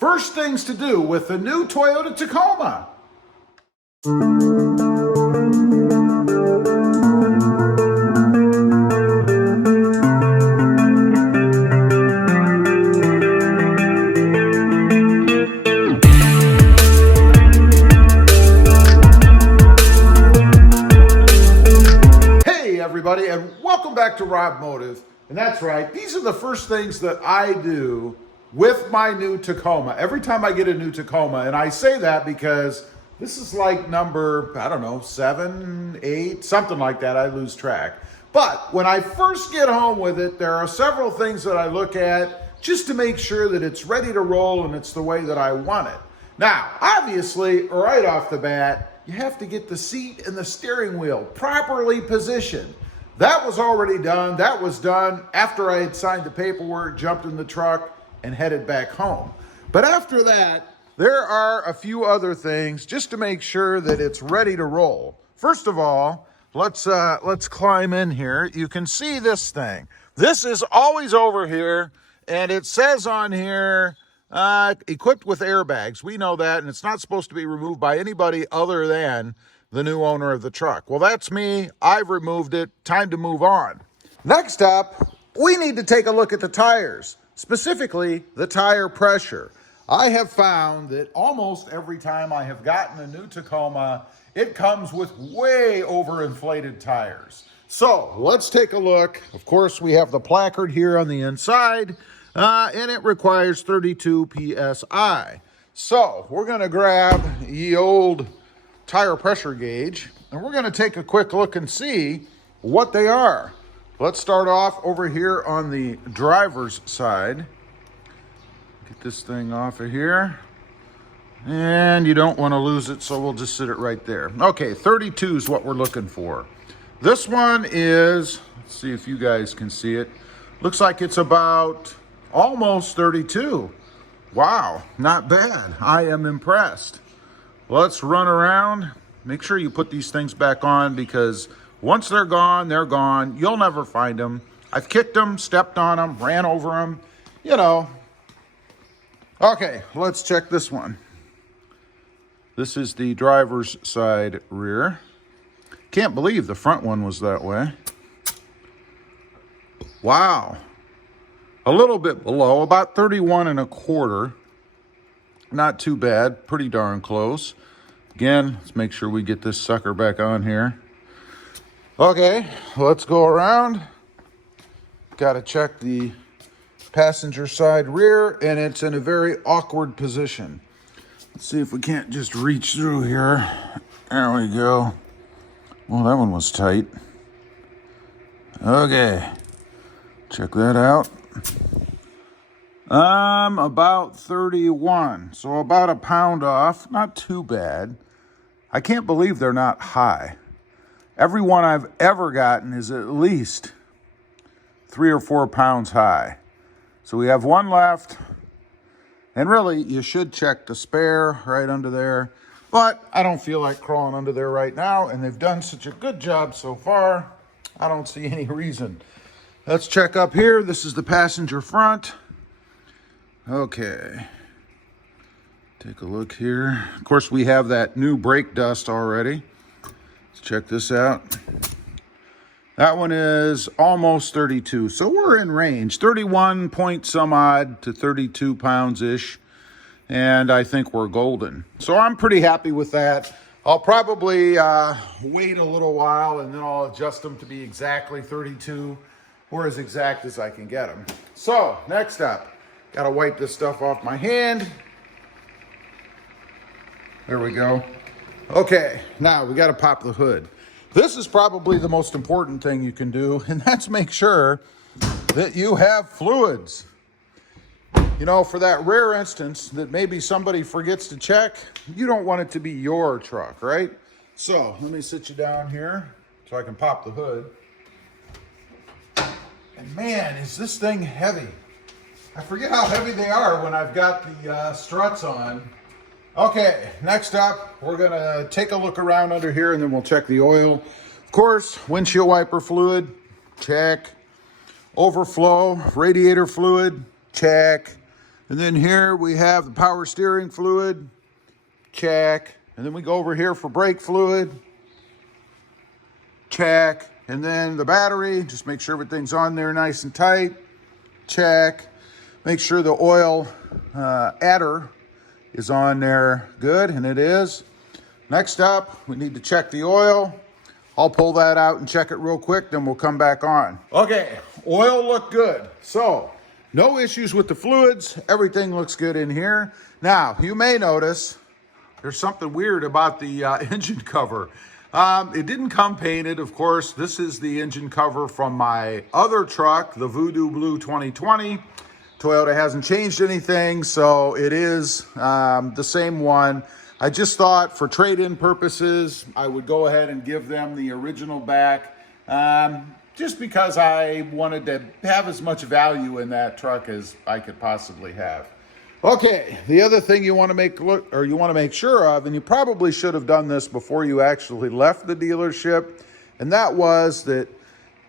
First things to do with the new Toyota Tacoma. Hey everybody, and welcome back to Robmotive. And that's right, these are the first things that I do with my new Tacoma. Every time I get a new Tacoma, and I say that because this is like number, I don't know, 7, 8, something like that. I lose track. But when I first get home with it, there are several things that I look at just to make sure that it's ready to roll and it's the way that I want it. Now, obviously, right off the bat, you have to get the seat and the steering wheel properly positioned. That was already done. That was done after I had signed the paperwork, jumped in the truck, and headed back home. But after that, there are a few other things just to make sure that it's ready to roll. First of all, let's climb in here. You can see this thing. This is always over here, and it says on here, equipped with airbags. We know that, and it's not supposed to be removed by anybody other than the new owner of the truck. Well, that's me. I've removed it. Time to move on. Next up, we need to take a look at the tires. Specifically, the tire pressure. I have found that almost every time I have gotten a new Tacoma, it comes with way overinflated tires. So let's take a look. Of course, we have the placard here on the inside, and it requires 32 PSI. So we're gonna grab the old tire pressure gauge, and we're gonna take a quick look and see what they are. Let's start off over here on the driver's side. Get this thing off of here. And you don't want to lose it, so we'll just sit it right there. Okay, 32 is what we're looking for. This one is, let's see if you guys can see it. Looks like it's about almost 32. Wow, not bad. I am impressed. Let's run around. Make sure you put these things back on because once they're gone, they're gone. You'll never find them. I've kicked them, stepped on them, ran over them, you know. Okay, let's check this one. This is the driver's side rear. Can't believe the front one was that way. Wow. A little bit below, about 31.25. Not too bad, pretty darn close. Again, let's make sure we get this sucker back on here. Okay, let's go around. Got to check the passenger side rear, and it's in a very awkward position. Let's see if we can't just reach through here. There we go. Well, that one was tight. Okay, check that out. About 31, so about a pound off. Not too bad. I can't believe they're not high. Every one I've ever gotten is at least 3 or 4 pounds high. So we have one left. And really, you should check the spare right under there. But I don't feel like crawling under there right now. And they've done such a good job so far, I don't see any reason. Let's check up here. This is the passenger front. Okay. Take a look here. Of course, we have that new brake dust already. Check this out. That one is almost 32. So we're in range, 31 point some odd to 32 pounds-ish. And I think we're golden. So I'm pretty happy with that. I'll probably wait a little while and then I'll adjust them to be exactly 32 or as exact as I can get them. So next up, got to wipe this stuff off my hand. There we go. Okay, now we got to pop the hood. This is probably the most important thing you can do, and that's make sure that you have fluids. You know, for that rare instance that maybe somebody forgets to check, you don't want it to be your truck, right? So let me sit you down here so I can pop the hood. And man, is this thing heavy. I forget how heavy they are when I've got the struts on. Okay, next up, we're gonna take a look around under here and then we'll check the oil. Of course, windshield wiper fluid, check. Overflow, radiator fluid, check. And then here we have the power steering fluid, check. And then we go over here for brake fluid, check. And then the battery, just make sure everything's on there nice and tight, check. Make sure the oil adder is on there good, and it is. Next up, we need to check the oil. I'll pull that out and check it real quick, then we'll come back on. Okay, oil looked good. So, no issues with the fluids. Everything looks good in here. Now, you may notice there's something weird about the engine cover. It didn't come painted, of course. This is the engine cover from my other truck, the Voodoo Blue 2020. Toyota hasn't changed anything, so it is the same one. I just thought for trade-in purposes, I would go ahead and give them the original back, just because I wanted to have as much value in that truck as I could possibly have. Okay, the other thing you want to make sure of, and you probably should have done this before you actually left the dealership, and that was that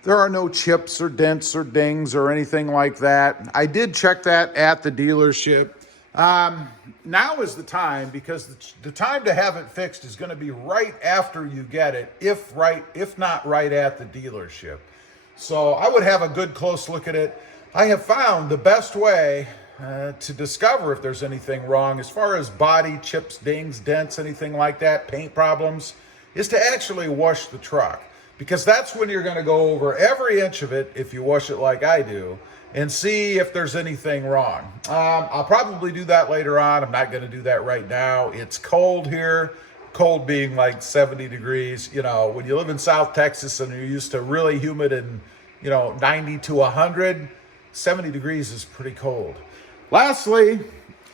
there are no chips or dents or dings or anything like that. I did check that at the dealership. Now is the time, because the time to have it fixed is going to be right after you get it, if not right at the dealership. So I would have a good close look at it. I have found the best way to discover if there's anything wrong as far as body chips, dings, dents, anything like that, paint problems, is to actually wash the truck, because that's when you're going to go over every inch of it, if you wash it like I do, and see if there's anything wrong. I'll probably do that later on. I'm not going to do that right now. It's cold here, cold being like 70 degrees. You know, when you live in South Texas and you're used to really humid and, 90 to 100, 70 degrees is pretty cold. Lastly,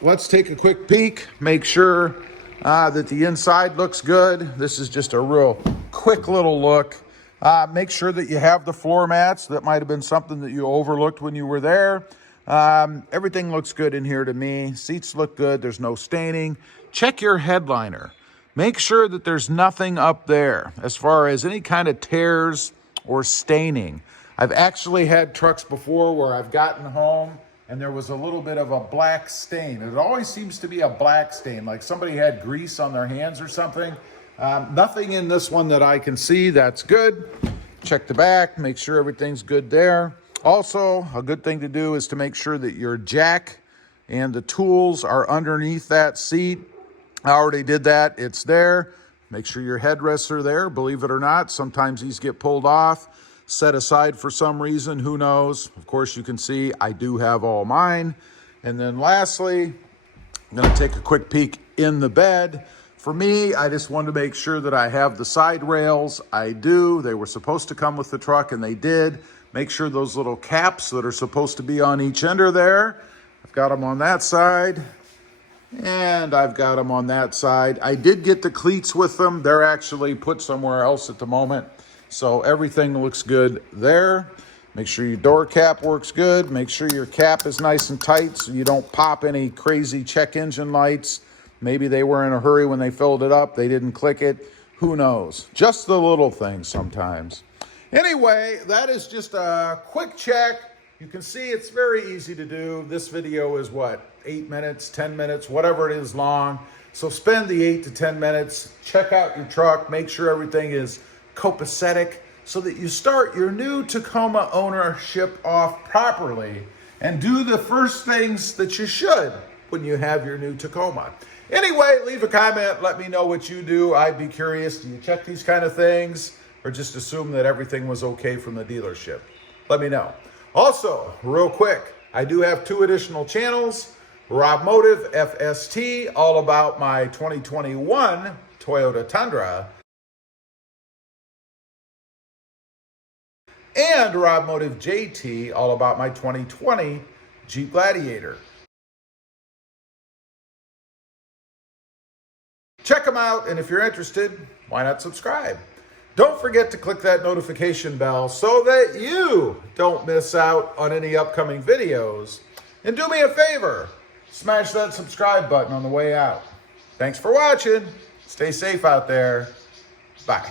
let's take a quick peek, make sure that the inside looks good. This is just a real quick little look. Make sure that you have the floor mats. That might have been something that you overlooked when you were there. Everything looks good in here to me. Seats look good. There's no staining. Check your headliner. Make sure that there's nothing up there as far as any kind of tears or staining. I've actually had trucks before where I've gotten home and there was a little bit of a black stain. It always seems to be a black stain, like somebody had grease on their hands or something. Nothing in this one that I can see. That's good. Check the back, make sure everything's good there. Also, a good thing to do is to make sure that your jack and the tools are underneath that seat. I already did that. It's there. Make sure your headrests are there. Believe it or not, sometimes these get pulled off, set aside for some reason. Who knows? Of course, you can see I do have all mine. And then lastly, I'm going to take a quick peek in the bed. For me, I just wanted to make sure that I have the side rails. I do. They were supposed to come with the truck, and they did. Make sure those little caps that are supposed to be on each end are there. I've got them on that side, and I've got them on that side. I did get the cleats with them. They're actually put somewhere else at the moment, so everything looks good there. Make sure your door cap works good. Make sure your cap is nice and tight so you don't pop any crazy check engine lights. Maybe they were in a hurry when they filled it up. They didn't click it. Who knows? Just the little things sometimes. Anyway, that is just a quick check. You can see it's very easy to do. This video is what, 8 minutes, 10 minutes, whatever it is long. So spend the 8 to 10 minutes. Check out your truck. Make sure everything is copacetic so that you start your new Tacoma ownership off properly and do the first things that you should when you have your new Tacoma. Anyway, leave a comment. Let me know what you do. I'd be curious. Do you check these kind of things or just assume that everything was okay from the dealership? Let me know. Also, real quick, I do have 2 additional channels. Robmotive FST, all about my 2021 Toyota Tundra. And Robmotive JT, all about my 2020 Jeep Gladiator. Check them out, and if you're interested, why not subscribe? Don't forget to click that notification bell so that you don't miss out on any upcoming videos. And do me a favor, smash that subscribe button on the way out. Thanks for watching. Stay safe out there. Bye.